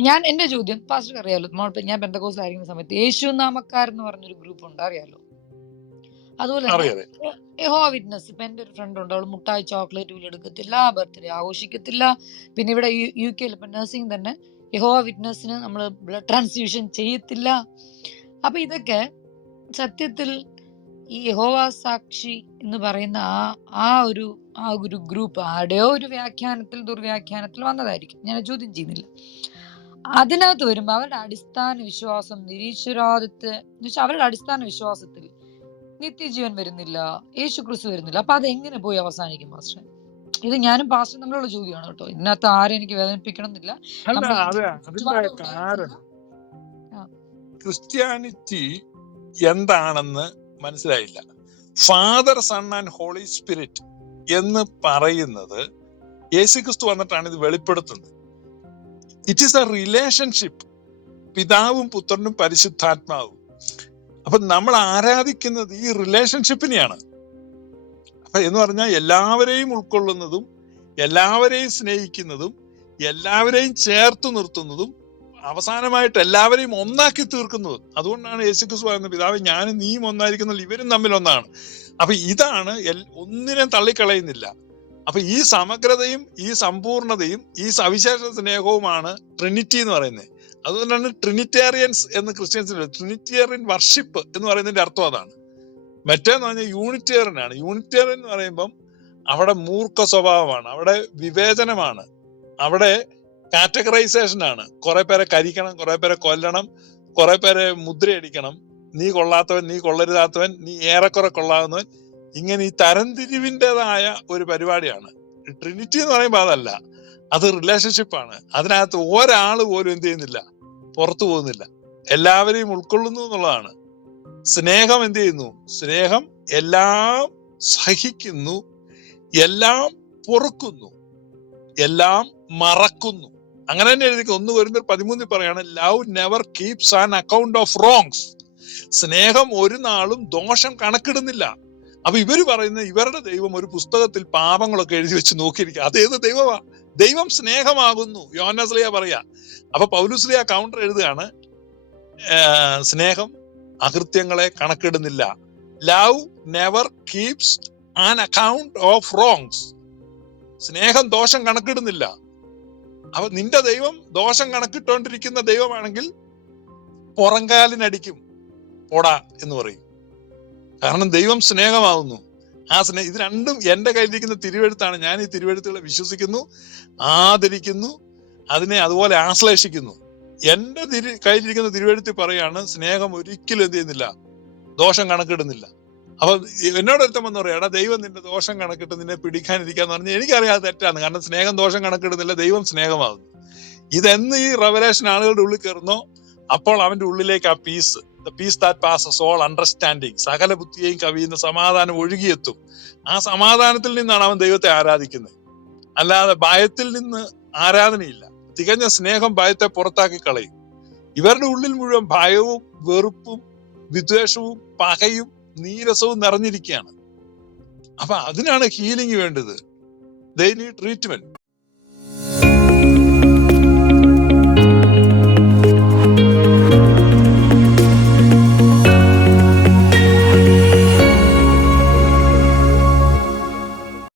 ഞാൻ എന്റെ ചോദ്യം പാസ്റ്റർ അറിയാലോ. ഞാൻ ബന്ധകോസ് ആയിരിക്കുന്ന സമയത്ത് യേശു നാമക്കാരെന്ന് പറഞ്ഞൊരു ഗ്രൂപ്പ് ഉണ്ട് അറിയാലോ? അതുപോലെ യഹോ വിറ്റ്നസ് ഇപ്പൊ എന്റെ ഒരു ഫ്രണ്ട് ഉണ്ട് അവൾ മുട്ടായി ചോക്ലേറ്റ് പോലും എടുക്കത്തില്ല ബർത്ത്ഡേ ആഘോഷിക്കത്തില്ല. പിന്നെ ഇവിടെ യു കെയിൽ ഇപ്പൊ നഴ്സിംഗ് തന്നെ യഹോ വിറ്റ്നസിന് നമ്മൾ ബ്ലഡ് ട്രാൻസ്ഫ്യൂഷൻ ചെയ്യത്തില്ല. അപ്പൊ ഇതൊക്കെ സത്യത്തിൽ ഈ യഹോവ സാക്ഷി എന്ന് പറയുന്ന ആ ആ ഒരു ആ ഒരു ഗ്രൂപ്പ് ആരുടെയോ ഒരു വ്യാഖ്യാനത്തിൽ ദുർവ്യാഖ്യാനത്തിൽ വന്നതായിരിക്കും. ഞാൻ ചോദ്യം ചെയ്യുന്നില്ല. അതിനകത്ത് വരുമ്പോൾ അവരുടെ അടിസ്ഥാന വിശ്വാസം നിരീശ്വരാദിത്യ എന്ന് വെച്ചാൽ അവരുടെ അടിസ്ഥാന വിശ്വാസത്തിൽ നിത്യജീവൻ വരുന്നില്ല യേശു ക്രിസ്തു വരുന്നില്ല. അപ്പൊ അത് എങ്ങനെ പോയി അവസാനിക്കും മാസ്റ്റർ ഇത് ഞാനും പാസ്റ്റർ തമ്മിലുള്ള ചോദ്യമാണ് കേട്ടോ. ഇതിനകത്ത് ആരും എനിക്ക് വേദനിപ്പിക്കണം എന്നില്ല ക്രിസ്ത്യാനിറ്റി എന്താണെന്ന് മനസ്സിലായില്ല. Father son and holy spirit എന്ന് പറയുന്നത് യേശുക്രിസ്തു വന്നിട്ടാണ് ഇത് വെളിപ്പെടുത്തുന്നത്. ഇറ്റ് ഈസ് എ റിലേഷൻഷിപ്പ് പിതാവും പുത്രനും പരിശുദ്ധാത്മാവും. അപ്പൊ നമ്മൾ ആരാധിക്കുന്നത് ഈ റിലേഷൻഷിപ്പിനെയാണ് അപ്പൊ എന്ന് പറഞ്ഞാൽ എല്ലാവരെയും ഉൾക്കൊള്ളുന്നതും എല്ലാവരെയും സ്നേഹിക്കുന്നതും എല്ലാവരെയും ചേർത്ത് നിർത്തുന്നതും അവസാനമായിട്ട് എല്ലാവരെയും ഒന്നാക്കി തീർക്കുന്നതും. അതുകൊണ്ടാണ് യേശുക്രിസ്തു പറയുന്നത് പിതാവ് ഞാനും നീയും ഒന്നായിരിക്കുന്ന ഇവരും തമ്മിൽ ഒന്നാണ്. അപ്പൊ ഇതാണ് ഒന്നിനെ തള്ളിക്കളയുന്നില്ല. അപ്പൊ ഈ സമഗ്രതയും ഈ സമ്പൂർണതയും ഈ സവിശേഷ സ്നേഹവുമാണ് ട്രിനിറ്റി എന്ന് പറയുന്നത്. അതുകൊണ്ടാണ് ട്രിനിറ്റേറിയൻസ് എന്ന് ക്രിസ്ത്യൻസിന് ട്രിനിറ്റേറിയൻ വർഷിപ്പ് എന്ന് പറയുന്നതിന്റെ അർത്ഥം അതാണ്. മറ്റേന്ന് പറഞ്ഞാൽ യൂണിറ്റേറിയൻ ആണ്. യൂണിറ്റേറിയൻ എന്ന് പറയുമ്പം അവിടെ മൂർഖ സ്വഭാവമാണ്. അവിടെ വിവേചനമാണ്. അവിടെ കാറ്റഗറൈസേഷൻ ആണ്. കുറെ പേരെ കരിക്കണം കുറെ പേരെ കൊല്ലണം കുറെ പേരെ മുദ്രയടിക്കണം. നീ കൊള്ളാത്തവൻ നീ കൊള്ളരുതാത്തവൻ നീ ഏറെക്കുറെ കൊള്ളാവുന്നവൻ ഇങ്ങനെ ഈ തരംതിരിവിന്റെതായ ഒരു പരിപാടിയാണ്. ട്രിനിറ്റി എന്ന് പറയുമ്പോൾ അതല്ല. അത് റിലേഷൻഷിപ്പ് ആണ്. അതിനകത്ത് ഒരാൾ പോലും എന്ത് ചെയ്യുന്നില്ല. പുറത്തു പോകുന്നില്ല. എല്ലാവരെയും ഉൾക്കൊള്ളുന്നു എന്നുള്ളതാണ്. സ്നേഹം എന്ത് ചെയ്യുന്നു? സ്നേഹം എല്ലാം സഹിക്കുന്നു. എല്ലാം പൊറുക്കുന്നു. എല്ലാം മറക്കുന്നു. അങ്ങനെ തന്നെ എഴുതി ഒന്ന് വരുന്ന പതിമൂന്നിൽ പറയാണ് love never keeps an account of wrongs സ്നേഹം ഒരു നാളും ദോഷം കണക്കിടുന്നില്ല. അപ്പൊ ഇവർ പറയുന്ന ഇവരുടെ ദൈവം ഒരു പുസ്തകത്തിൽ പാപങ്ങളൊക്കെ എഴുതി വെച്ച് നോക്കിയിരിക്കുക. അതേത് ദൈവമാ? ദൈവം സ്നേഹമാകുന്നു. യോനസ്ലിയ പറയാ. അപ്പൊ പൗലുസ്ലിയ കൗണ്ടർ എഴുതുകയാണ് സ്നേഹം അകൃത്യങ്ങളെ കണക്കിടുന്നില്ല. Love never keeps an account of wrongs. സ്നേഹം ദോഷം കണക്കിടുന്നില്ല. അപ്പൊ നിന്റെ ദൈവം ദോഷം കണക്കിട്ടോണ്ടിരിക്കുന്ന ദൈവമാണെങ്കിൽ പുറങ്കാലിനടിക്കും പോടാ എന്ന് പറയും. കാരണം ദൈവം സ്നേഹമാവുന്നു. ആ സ്നേഹം ഇത് രണ്ടും എന്റെ കയ്യിലിരിക്കുന്ന തിരുവെഴുത്താണ്. ഞാൻ ഈ തിരുവെഴുത്തുകളെ വിശ്വസിക്കുന്നു ആദരിക്കുന്നു അതിനെ അതുപോലെ ആശ്ലേഷിക്കുന്നു. എന്റെ തിരു കയ്യിലിരിക്കുന്ന തിരുവെഴുത്തിൽ പറയാണ് സ്നേഹം ഒരിക്കലും എന്ത് ചെയ്യുന്നില്ല ദോഷം കണക്കിടുന്നില്ല. അപ്പൊ എന്നോട് ഒരുത്തം വന്ന് പറയാം എടാ ദൈവം നിന്റെ ദോഷം കണക്കിട്ട് നിന്നെ പിടിക്കാനിരിക്കാന്ന് പറഞ്ഞാൽ എനിക്കറിയാതെ തെറ്റാണ് കാരണം സ്നേഹം ദോഷം കണക്കിടുന്നില്ല ദൈവം സ്നേഹമാകുന്നു ഇതെന്ന് ഈ റവലേഷൻ ആളുകളുടെ ഉള്ളിൽ കയറുന്നോ അപ്പോൾ അവന്റെ ഉള്ളിലേക്ക് ആ peace peace that passes all understanding സകല ബുദ്ധിയെയും കവിയുന്ന സമാധാനം ഒഴുകിയെത്തും. ആ സമാധാനത്തിൽ നിന്നാണ് അവൻ ദൈവത്തെ ആരാധിക്കുന്നത്. അല്ലാതെ ഭയത്തിൽ നിന്ന് ആരാധനയില്ല. തികഞ്ഞ സ്നേഹം ഭയത്തെ പുറത്താക്കി കളയും. ഇവരുടെ ഉള്ളിൽ മുഴുവൻ ഭയവും വെറുപ്പും വിദ്വേഷവും പകയും നീരസവും നിറഞ്ഞിരിക്കുകയാണ്. അപ്പൊ അതിനാണ് ഹീലിംഗ് വേണ്ടത്. They need treatment